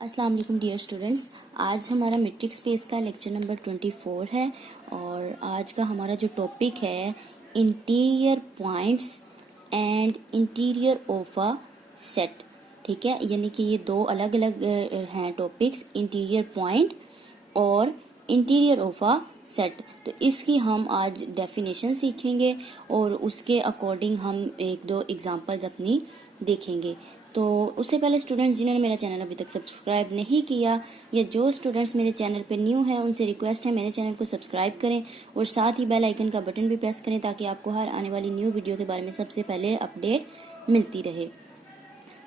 अस्सलाम वालेकुम dear students. आज हमारा मैट्रिक स्पेस का लेक्चर नंबर 24 है और आज का हमारा जो टॉपिक है interior points and interior of a set. ठीक है, यानी कि ये दो अलग अलग हैं टॉपिक्स, इंटीरियर पॉइंट और इंटीरियर ऑफ अ सेट। तो इसकी हम आज डेफिनेशन सीखेंगे और उसके अकॉर्डिंग हम एक दो एग्जांपल्स अपनी देखेंगे। तो उससे पहले स्टूडेंट्स जिन्होंने मेरा चैनल अभी तक सब्सक्राइब नहीं किया या जो स्टूडेंट्स मेरे चैनल पे न्यू हैं उनसे रिक्वेस्ट है मेरे चैनल को सब्सक्राइब करें और साथ ही बेल आइकन का बटन भी प्रेस करें ताकि आपको हर आने वाली न्यू वीडियो के बारे में सबसे पहले अपडेट मिलती रहे।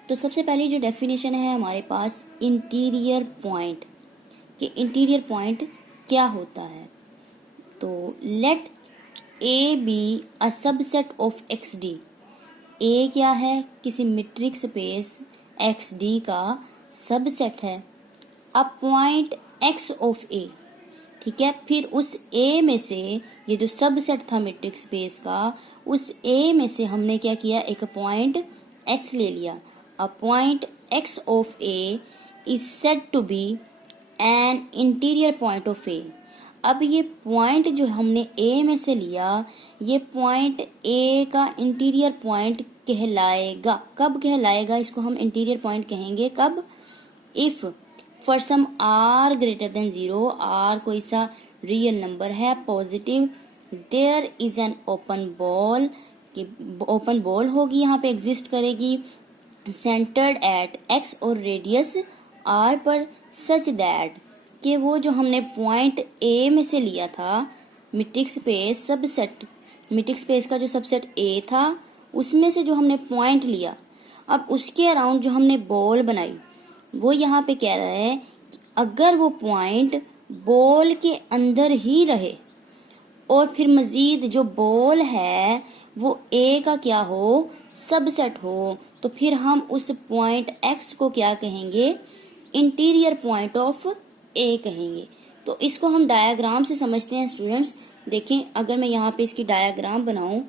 तो सबसे पहली जो डेफिनेशन है हमारे पास इंटीरियर पॉइंट, कि इंटीरियर पॉइंट क्या होता है। तो let A be a subset of X d. A क्या है? किसी मीट्रिक स्पेस एक्स डी का सबसेट है। A point X of A, ठीक है। फिर उस ए में से, ये जो सबसेट था मीट्रिक स्पेस का, उस ए में से हमने क्या किया, एक पॉइंट एक्स ले लिया। A point X of A is said to be an interior point of A. अब ये पॉइंट जो हमने ए में से लिया, ये पॉइंट ए का इंटीरियर पॉइंट कहलाएगा। कब कहलाएगा? इसको हम इंटीरियर पॉइंट कहेंगे कब? If for some R greater than 0, R कोई सा रियल नंबर है positive, there is an open ball, कि ओपन बॉल होगी यहाँ पे एग्जिस्ट करेगी, सेंटर्ड एट एक्स और रेडियस आर पर, सच दैट कि वो जो हमने पॉइंट ए में से लिया था metric space subset, metric space का जो सबसेट ए था उसमें से जो हमने पॉइंट लिया, अब उसके अराउंड जो हमने बॉल बनाई, वो यहाँ पे कह रहा है कि अगर वो पॉइंट बॉल के अंदर ही रहे और फिर मजीद जो बॉल है वो ए का क्या हो, सबसेट हो, तो फिर हम उस पॉइंट एक्स को क्या कहेंगे, इंटीरियर पॉइंट ऑफ ए कहेंगे। तो इसको हम डायग्राम से समझते हैं स्टूडेंट्स। देखें, अगर मैं यहाँ पे इसकी डायग्राम बनाऊं,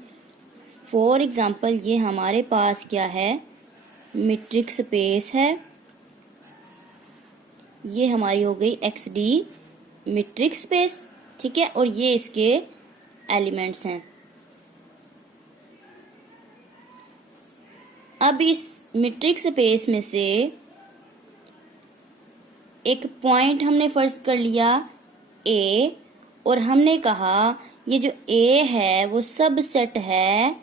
फॉर एग्जांपल ये हमारे पास क्या है, मीट्रिक स्पेस है, ये हमारी हो गई एक्स डी मीट्रिक स्पेस, ठीक है, और ये इसके एलिमेंट्स हैं। अब इस मीट्रिक स्पेस में से एक पॉइंट हमने फर्ज कर लिया ए, और हमने कहा ये जो ए है वो सबसेट है,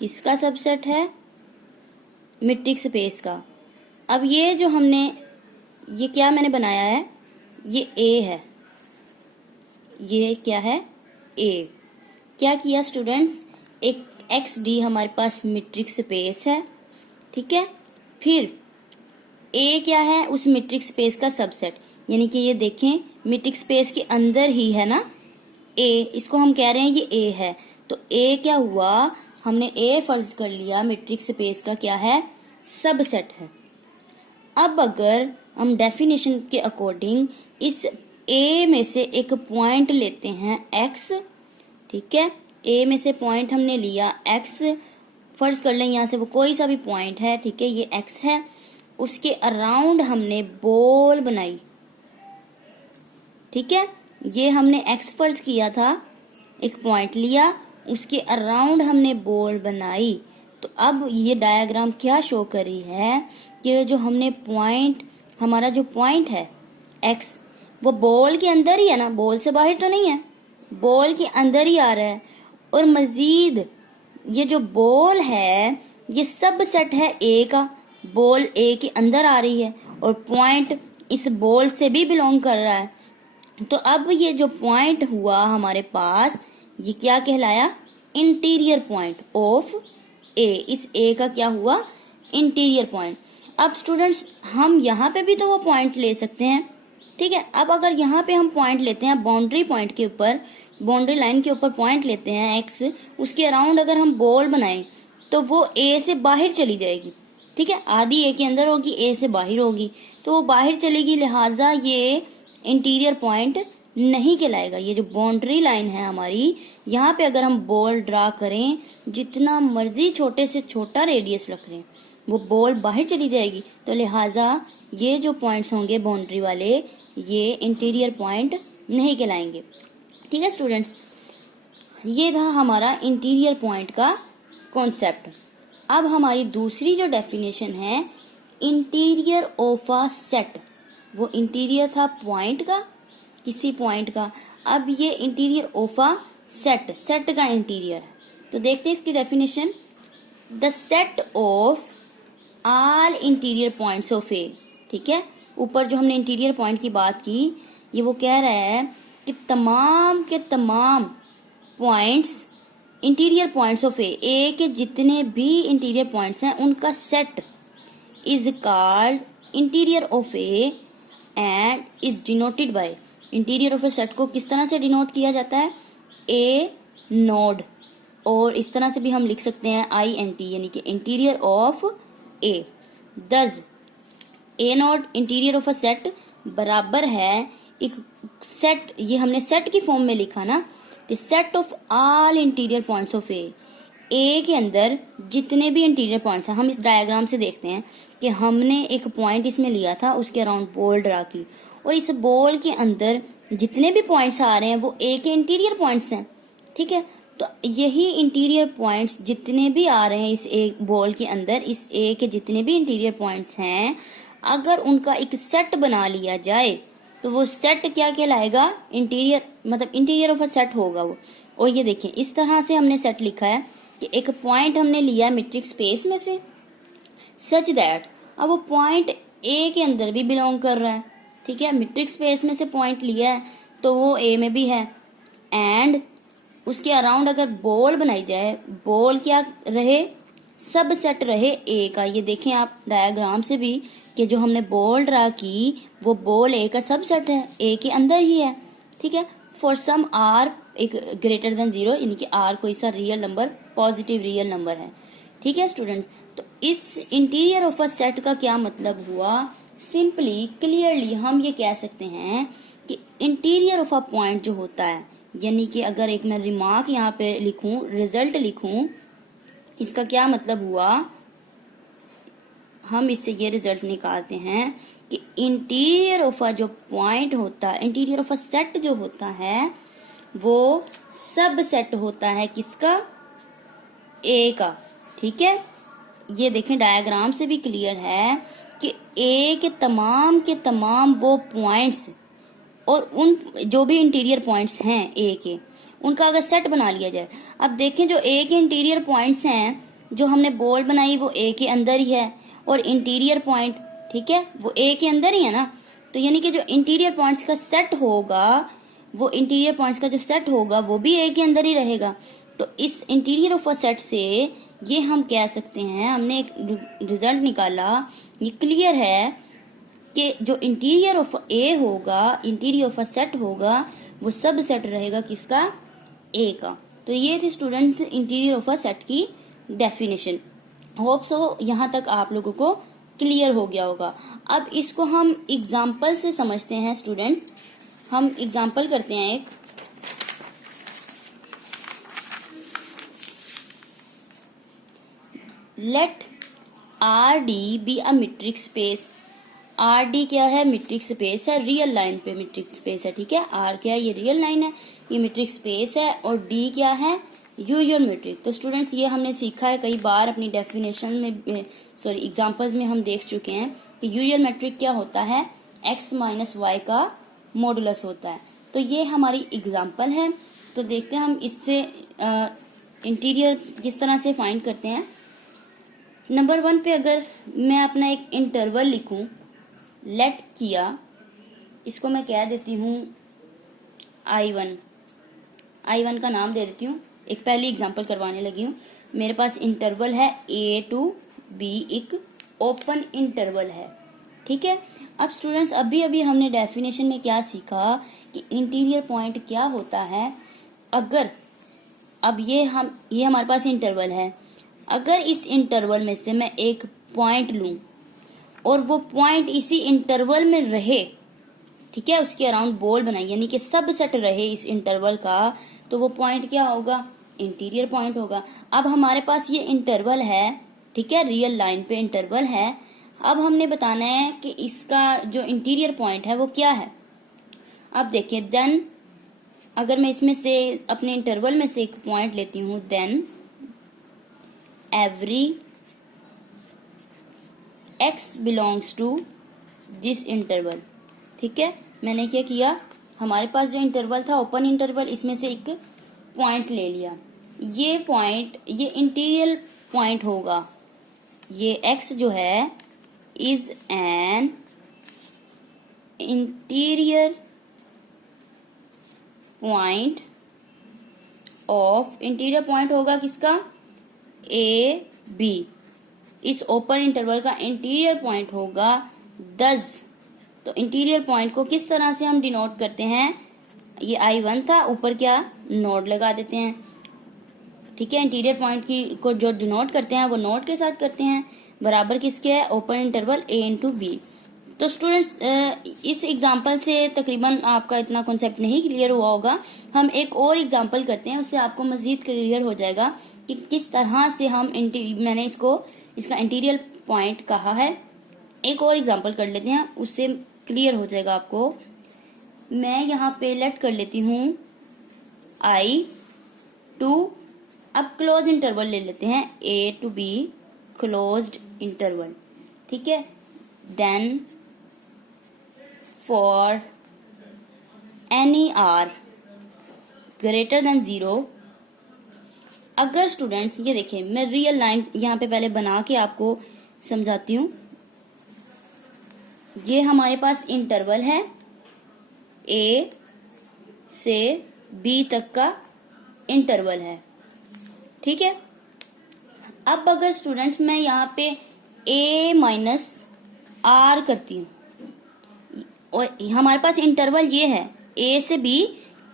किसका सबसेट है, मीट्रिक स्पेस का। अब ये जो हमने, ये क्या मैंने बनाया है, ये ए है, ये क्या है, ए। क्या किया स्टूडेंट्स, एक एक्स डी हमारे पास मीट्रिक स्पेस है, ठीक है। फिर ए क्या है, उस मीट्रिक स्पेस का सबसेट, यानी कि ये देखें मीट्रिक स्पेस के अंदर ही है ना ए, इसको हम कह रहे हैं ये ए है। तो ए क्या हुआ, हमने ए फर्ज कर लिया मीट्रिक स्पेस का क्या है, सबसेट है। अब अगर हम डेफिनेशन के अकॉर्डिंग इस ए में से एक पॉइंट लेते हैं एक्स, ठीक है, ए में से पॉइंट हमने लिया एक्स, फर्ज कर लें यहाँ से वो कोई सा भी पॉइंट है, ठीक है, ये एक्स है, उसके अराउंड हमने बॉल बनाई, ठीक है, ये हमने एक्स फर्ज किया था, एक पॉइंट लिया, उसके अराउंड हमने बॉल बनाई। तो अब ये डायग्राम क्या शो कर रही है कि जो हमने पॉइंट, हमारा जो पॉइंट है एक्स, वो बॉल के अंदर ही है ना, बॉल से बाहर तो नहीं है, बॉल के अंदर ही आ रहा है, और मजीद ये जो बॉल है ये सबसेट है ए का, बॉल ए के अंदर आ रही है और पॉइंट इस बॉल से भी बिलोंग कर रहा है। तो अब ये जो पॉइंट हुआ हमारे पास, ये क्या कहलाया, इंटीरियर पॉइंट ऑफ ए। इस ए का क्या हुआ, इंटीरियर पॉइंट। अब स्टूडेंट्स हम यहाँ पे भी तो वो पॉइंट ले सकते हैं, ठीक है। अब अगर यहाँ पे हम पॉइंट लेते हैं बाउंड्री पॉइंट के ऊपर, बाउंड्री लाइन के ऊपर पॉइंट लेते हैं एक्स, उसके अराउंड अगर हम बॉल बनाएं तो वो ए से बाहर चली जाएगी, ठीक है, आधी ए के अंदर होगी, ए से बाहर होगी, तो वो बाहर चलेगी, लिहाजा ये इंटीरियर पॉइंट नहीं कहलाएगा। ये जो बाउंड्री लाइन है हमारी, यहाँ पे अगर हम बॉल ड्रा करें, जितना मर्जी छोटे से छोटा रेडियस रख लें, वो बॉल बाहर चली जाएगी। तो लिहाजा ये जो पॉइंट्स होंगे बाउंड्री वाले, ये इंटीरियर पॉइंट नहीं कहलाएंगे। ठीक है स्टूडेंट्स, ये था हमारा इंटीरियर पॉइंट का कॉन्सेप्ट। अब हमारी दूसरी जो डेफिनेशन है, इंटीरियर ऑफ अ सेट। वो इंटीरियर था पॉइंट का, किसी पॉइंट का, अब ये interior of a set, set का इंटीरियर है। तो देखते हैं इसकी definition. The set of all interior points of A. ठीक है, ऊपर जो हमने इंटीरियर पॉइंट की बात की, ये वो कह रहा है कि तमाम के तमाम points, interior points of A के जितने भी इंटीरियर पॉइंट्स हैं उनका set is called interior of A and is denoted by. Interior of A set को किस तरह से डिनोट किया जाता है, ए नोड, और इस तरह से भी हम लिख सकते हैं INT, यानी कि interior of A. Thus A naught interior of a set बराबर है एक सेट, ये हमने सेट की फॉर्म में लिखा ना, the set of all interior points of A के अंदर जितने भी इंटीरियर पॉइंट्स हैं। हम इस डायग्राम से देखते हैं कि हमने एक पॉइंट इसमें लिया था, उसके अराउंड बॉल ड्रा की, और इस बॉल के अंदर जितने भी पॉइंट्स आ रहे हैं वो ए के इंटीरियर पॉइंट्स हैं। ठीक है, तो यही इंटीरियर पॉइंट्स जितने भी आ रहे हैं इस एक बॉल के अंदर, इस ए के जितने भी इंटीरियर पॉइंट्स हैं, अगर उनका एक सेट बना लिया जाए तो वो सेट क्या कहलाएगा, इंटीरियर, मतलब इंटीरियर ऑफ अ सेट होगा वो। और ये देखिए इस तरह से हमने सेट लिखा है कि एक पॉइंट हमने लिया मैट्रिक्स स्पेस में से, सच दैट अब वो पॉइंट ए के अंदर भी बिलोंग कर रहा है। ठीक है, मैट्रिक्स स्पेस में से पॉइंट लिया है तो वो ए में भी है, एंड उसके अराउंड अगर बॉल बनाई जाए, बॉल क्या रहे, सब सेट रहे ए का। ये देखें आप डायग्राम से भी कि जो हमने बॉल ड्रा की वो बॉल ए का सब सेट है, ए के अंदर ही है। ठीक है, फॉर सम आर एक ग्रेटर देन 0, यानी कि आर कोई सा real number, positive real number है। ठीक है स्टूडेंट्स, तो इस इंटीरियर ऑफ अ सेट का क्या मतलब हुआ, सिंपली क्लियरली हम ये कह सकते हैं कि इंटीरियर ऑफ अ पॉइंट जो होता है, यानी कि अगर एक मैं रिमार्क यहाँ पे लिखूं, रिजल्ट लिखूं, इसका क्या मतलब हुआ, हम इससे ये रिजल्ट निकालते हैं कि इंटीरियर ऑफ अ जो पॉइंट होता है, इंटीरियर ऑफ अ सेट जो होता है वो सब सेट होता है किसका, ए का। ठीक है, ये देखें डायग्राम से भी क्लियर है कि ए के तमाम वो पॉइंट्स और उन जो भी इंटीरियर पॉइंट्स हैं ए के, उनका अगर सेट बना लिया जाए। अब देखें जो ए के इंटीरियर पॉइंट्स हैं, जो हमने बॉल बनाई वो ए के अंदर ही है, और इंटीरियर पॉइंट, ठीक है, वो ए के अंदर ही है ना। तो यानी कि जो इंटीरियर पॉइंट्स का सेट होगा, वो इंटीरियर पॉइंट्स का जो सेट होगा वो भी ए के अंदर ही रहेगा। तो इस इंटीरियर ऑफ अ सेट से ये हम कह सकते हैं, हमने एक रिजल्ट निकाला, ये क्लियर है कि जो इंटीरियर ऑफ ए होगा, इंटीरियर ऑफ अ सेट होगा, वो सब सेट रहेगा किसका, ए का। तो ये थी students interior of a set की डेफिनेशन। होप सो यहाँ तक आप लोगों को क्लियर हो गया होगा। अब इसको हम एग्जाम्पल से समझते हैं स्टूडेंट। हम एग्जाम्पल करते हैं एक, let RD be a metric space. RD क्या है, मीट्रिक स्पेस है, रियल लाइन पे मीट्रिक स्पेस है। ठीक है, R क्या है, ये रियल लाइन है, ये मीट्रिक स्पेस है, और D क्या है, यूजुअल मीट्रिक। तो स्टूडेंट्स ये हमने सीखा है कई बार अपनी डेफिनेशन में, सॉरी एग्जांपल्स में हम देख चुके हैं कि यूजुअल मीट्रिक क्या होता है, x माइनस वाई का मॉडुलस होता है। तो ये हमारी एग्जांपल है। तो देखते हैं हम इससे इंटीरियर किस तरह से फाइंड करते हैं। नंबर 1 पे अगर मैं अपना एक इंटरवल लिखूं, लेट किया, इसको मैं कह देती हूँ I1 का नाम दे देती हूँ। एक पहली एग्जांपल करवाने लगी हूँ। मेरे पास इंटरवल है A to B, एक ओपन इंटरवल है। ठीक है, अब स्टूडेंट्स अभी अभी हमने डेफिनेशन में क्या सीखा कि इंटीरियर पॉइंट क्या होता है। अगर अब ये हमारे पास इंटरवल है, अगर इस इंटरवल में से मैं एक पॉइंट लूं और वो पॉइंट इसी इंटरवल में रहे, ठीक है, उसके अराउंड बॉल बनाई, यानी कि सब सेट रहे इस इंटरवल का, तो वो पॉइंट क्या होगा, इंटीरियर पॉइंट होगा। अब हमारे पास ये इंटरवल है, ठीक है, रियल लाइन पे इंटरवल है। अब हमने बताना है कि इसका जो इंटीरियर पॉइंट है वो क्या है। अब देखिए, देन अगर मैं इसमें से अपने इंटरवल में से एक पॉइंट लेती हूँ, then every x belongs to this interval. ठीक है, मैंने क्या किया, हमारे पास जो इंटरवल था ओपन इंटरवल, इसमें से एक पॉइंट ले लिया। ये पॉइंट ये इंटीरियर पॉइंट होगा। ये x जो है is an interior point of, interior point होगा किसका, ए बी। इस ओपन इंटरवल का इंटीरियर पॉइंट होगा 10। तो इंटीरियर पॉइंट को किस तरह से हम डिनोट करते हैं, ये I1 था, ऊपर क्या नोड लगा देते हैं। ठीक है, इंटीरियर पॉइंट की को जो डिनोट करते हैं वो नोड के साथ करते हैं, बराबर किसके है, open interval A into B. तो स्टूडेंट्स, इस एग्जाम्पल से तकरीबन आपका इतना कॉन्सेप्ट नहीं क्लियर हुआ होगा। हम एक और एग्जाम्पल करते हैं, उससे आपको मजीद क्लियर हो जाएगा कि किस तरह से हम मैंने इसका इंटीरियर पॉइंट कहा है। एक और एग्जाम्पल कर लेते हैं, उससे क्लियर हो जाएगा आपको। मैं यहाँ पे लेट कर लेती हूँ I2। अब क्लोज इंटरवल ले लेते हैं, A to B closed interval. ठीक है, then for any R greater than 0, अगर स्टूडेंट्स ये देखें, मैं रियल लाइन यहाँ पे पहले बना के आपको समझाती हूँ। ये हमारे पास इंटरवल है, A से B तक का इंटरवल है। ठीक है, अब अगर स्टूडेंट्स मैं यहाँ पे A माइनस R करती हूँ, और हमारे पास इंटरवल ये है, A से B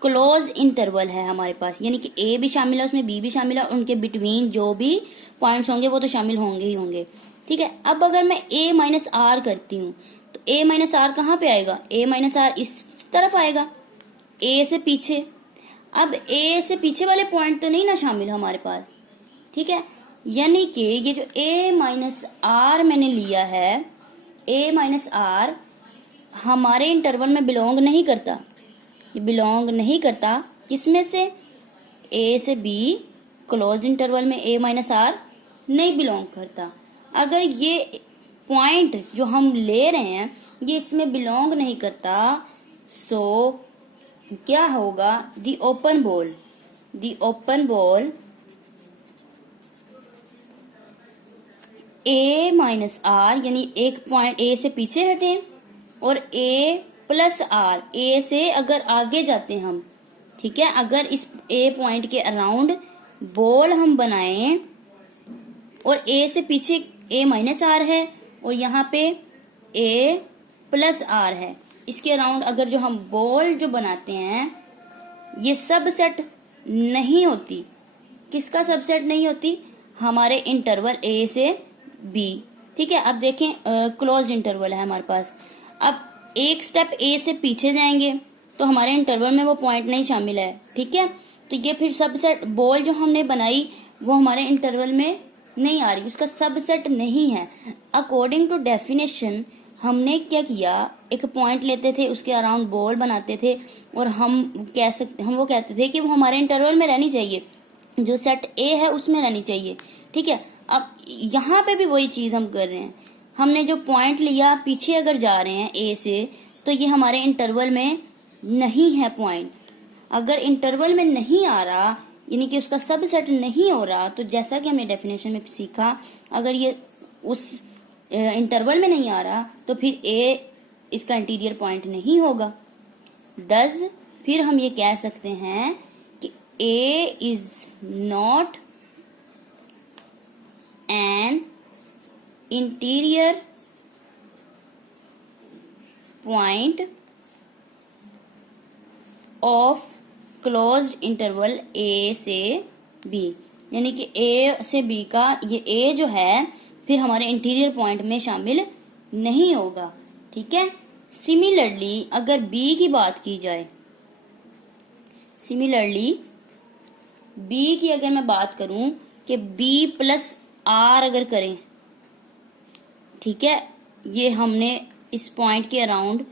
क्लोज इंटरवल है हमारे पास, यानी कि A भी शामिल है उसमें, B भी शामिल है, उनके बिटवीन जो भी पॉइंट्स होंगे वो तो शामिल होंगे ही होंगे। ठीक है, अब अगर मैं A माइनस R करती हूँ तो A माइनस R कहाँ पे आएगा, A माइनस R इस तरफ आएगा, A से पीछे। अब A से पीछे वाले पॉइंट तो नहीं ना शामिल हमारे पास। ठीक है, यानी कि ये जो A माइनस R मैंने लिया है, A माइनस R हमारे इंटरवल में बिलोंग नहीं करता। ये बिलोंग नहीं करता किसमें से, A से B क्लोज इंटरवल में A माइनस R नहीं बिलोंग करता। अगर ये पॉइंट जो हम ले रहे हैं ये इसमें बिलोंग नहीं करता, सो क्या होगा, दी open ball A minus R, यानी एक पॉइंट A से पीछे हटे और A प्लस R, A से अगर आगे जाते हम, ठीक है, अगर इस A पॉइंट के अराउंड बॉल हम बनाएं और A से पीछे A माइनस R है और यहाँ पे A प्लस R है, इसके अराउंड अगर जो हम बॉल जो बनाते हैं ये सब सेट नहीं होती। किसका सबसेट नहीं होती, हमारे इंटरवल A से B। ठीक है, अब देखें क्लोज इंटरवल है हमारे पास। अब एक स्टेप A से पीछे जाएंगे तो हमारे इंटरवल में वो पॉइंट नहीं शामिल है। ठीक है, तो ये फिर सबसेट बॉल जो हमने बनाई वो हमारे इंटरवल में नहीं आ रही, उसका सबसेट नहीं है। अकॉर्डिंग टू डेफिनेशन हमने क्या किया, एक पॉइंट लेते थे, उसके अराउंड बॉल बनाते थे और हम वो कहते थे कि वो हमारे इंटरवल में रहनी चाहिए, जो सेट A है उसमें रहनी चाहिए। ठीक है, अब यहाँ पे भी वही चीज हम कर रहे हैं। हमने जो पॉइंट लिया, पीछे अगर जा रहे हैं A से, तो ये हमारे इंटरवल में नहीं है पॉइंट। अगर इंटरवल में नहीं आ रहा, यानी कि उसका सबसेट नहीं हो रहा, तो जैसा कि हमने डेफिनेशन में सीखा, अगर ये उस इंटरवल में नहीं आ रहा तो फिर A इसका इंटीरियर पॉइंट नहीं होगा। दस फिर हम ये कह सकते हैं कि A is not an interior point of closed interval A से B, यानी कि A से B का ये A जो है फिर हमारे इंटीरियर पॉइंट में शामिल नहीं होगा। ठीक है, सिमिलरली अगर B की बात की जाए, सिमिलरली B की अगर मैं बात करूं कि B प्लस आर अगर करें, ठीक है, ये हमने इस पॉइंट के अराउंड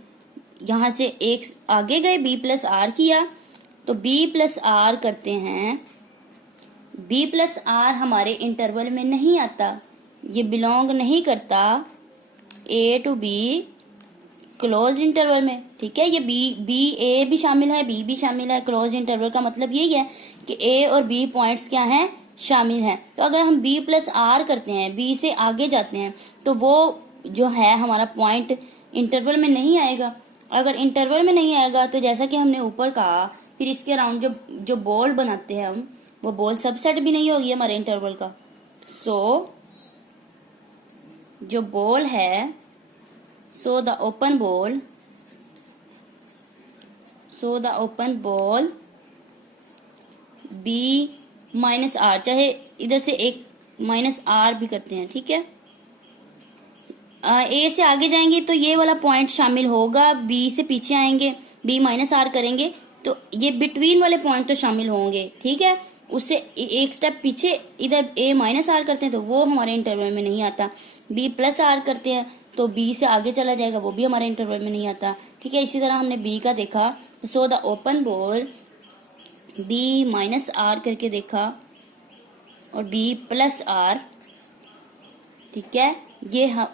यहां से एक आगे गए, बी प्लस आर किया, तो बी प्लस आर करते हैं। बी प्लस आर हमारे इंटरवल में नहीं आता, ये बिलोंग नहीं करता ए टू बी क्लोज इंटरवल में, ठीक है। ये बी ए भी शामिल है, बी भी शामिल है। क्लोज इंटरवल का मतलब यही है कि ए और बी पॉइंट्स क्या हैं, शामिल हैं। तो अगर हम बी प्लस आर करते हैं, बी से आगे जाते हैं, तो वो जो है हमारा पॉइंट इंटरवल में नहीं आएगा। अगर इंटरवल में नहीं आएगा तो जैसा कि हमने ऊपर कहा, फिर इसके अराउंड जो बॉल बनाते हैं हम, वो बॉल सबसेट भी नहीं होगी हमारे इंटरवल का। सो जो बॉल है, so the open ball b minus R, चाहे इधर से एक माइनस आर भी करते हैं, ठीक है। ए से आगे जाएंगे तो ये वाला पॉइंट शामिल होगा, बी से पीछे आएंगे, बी माइनस आर करेंगे तो ये बिटवीन वाले पॉइंट तो शामिल होंगे, ठीक है। उससे एक स्टेप पीछे इधर ए माइनस आर करते हैं तो वो हमारे इंटरवल में नहीं आता। बी प्लस आर करते हैं तो बी से आगे चला जाएगा, वो भी हमारे इंटरवल में नहीं आता, ठीक है। इसी तरह हमने बी का देखा, so the open ball B minus R करके देखा और बी प्लस आर, ठीक है। ये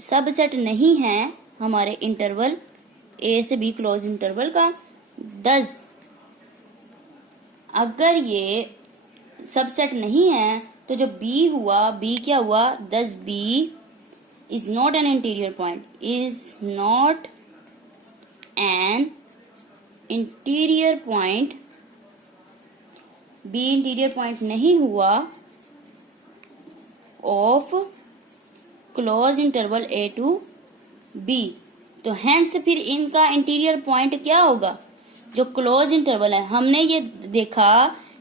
सब सेट नहीं है हमारे इंटरवल ए से बी क्लोज इंटरवल का। 10 अगर ये सबसेट नहीं है तो जो बी हुआ, बी क्या हुआ, 10 B is not an interior point, is not an interior point, B interior point नहीं हुआ of close interval A to B, तो हैंस फिर इनका इंटीरियर पॉइंट क्या होगा, जो क्लोज इंटरवल है। हमने ये देखा,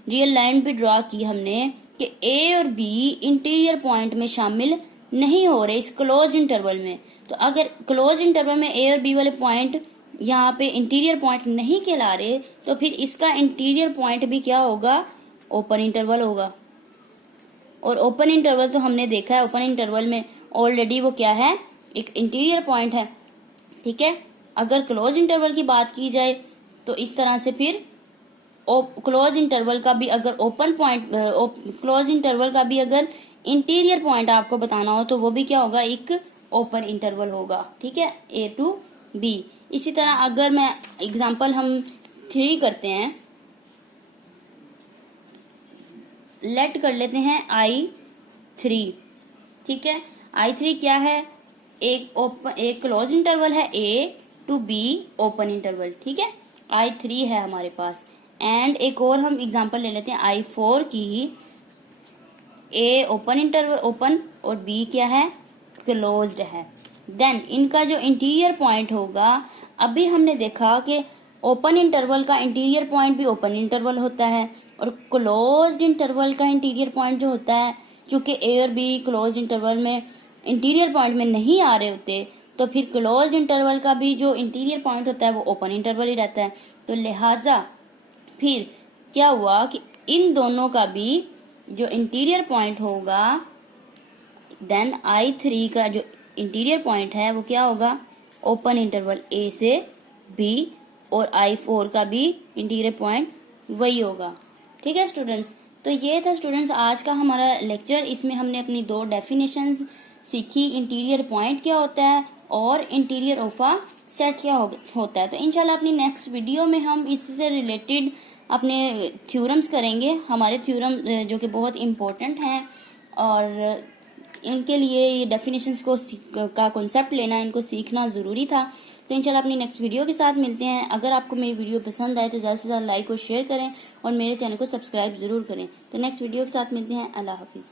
रियल लाइन भी ड्रॉ की हमने कि A और B इंटीरियर पॉइंट में शामिल नहीं हो रहे इस क्लोज इंटरवल में। तो अगर क्लोज इंटरवल में ए और बी वाले पॉइंट यहाँ पे इंटीरियर पॉइंट नहीं कहला रहे, तो फिर इसका इंटीरियर पॉइंट भी क्या होगा, ओपन इंटरवल होगा। और ओपन इंटरवल तो हमने देखा है, ओपन इंटरवल में ऑलरेडी वो क्या है, एक इंटीरियर पॉइंट है, ठीक है। अगर क्लोज इंटरवल की बात की जाए तो इस तरह से फिर क्लोज इंटरवल का भी अगर ओपन पॉइंट, क्लोज इंटरवल का भी अगर इंटीरियर पॉइंट आपको बताना हो तो वो भी क्या होगा, एक ओपन इंटरवल होगा, ठीक है, ए टू बी। इसी तरह अगर मैं एग्जांपल हम 3 करते हैं, लेट कर लेते हैं I3, ठीक है। I3 क्या है, एक क्लोज इंटरवल है ए टू बी ओपन इंटरवल, ठीक है। I3 है हमारे पास। एंड एक और हम एग्जांपल ले लेते हैं I4 की, ए ओपन इंटरवल ओपन और बी क्या है, क्लोज्ड है। देन इनका जो इंटीरियर पॉइंट होगा, अभी हमने देखा कि ओपन इंटरवल का इंटीरियर पॉइंट भी ओपन इंटरवल होता है और क्लोज्ड इंटरवल का इंटीरियर पॉइंट जो होता है, चूंकि ए और बी क्लोज्ड इंटरवल में इंटीरियर पॉइंट में नहीं आ रहे होते, तो फिर क्लोज्ड इंटरवल का भी जो इंटीरियर पॉइंट होता है वो ओपन इंटरवल ही रहता है। तो लिहाजा फिर क्या हुआ कि इन दोनों का भी जो इंटीरियर पॉइंट होगा, देन I3 का जो इंटीरियर पॉइंट है वो क्या होगा, ओपन इंटरवल ए से बी, और I4 का भी इंटीरियर पॉइंट वही होगा, ठीक है स्टूडेंट्स। तो ये था स्टूडेंट्स आज का हमारा लेक्चर। इसमें हमने अपनी 2 डेफिनेशंस सीखी, इंटीरियर पॉइंट क्या होता है और इंटीरियर ऑफ अ सेट क्या होता है। तो इंशाल्लाह अपनी नेक्स्ट वीडियो में हम इससे रिलेटेड अपने थ्योरम्स करेंगे, हमारे थ्योरम जो कि बहुत इम्पोर्टेंट हैं और इनके लिए ये डेफिनेशंस का कॉन्सेप्ट लेना, इनको सीखना ज़रूरी था। तो इंशाल्लाह अपनी नेक्स्ट वीडियो के साथ मिलते हैं। अगर आपको मेरी वीडियो पसंद आए तो ज़्यादा से ज़्यादा लाइक और शेयर करें और मेरे चैनल को सब्सक्राइब ज़रूर करें। तो नेक्स्ट वीडियो के साथ मिलते हैं। अल्लाह हाफिज़।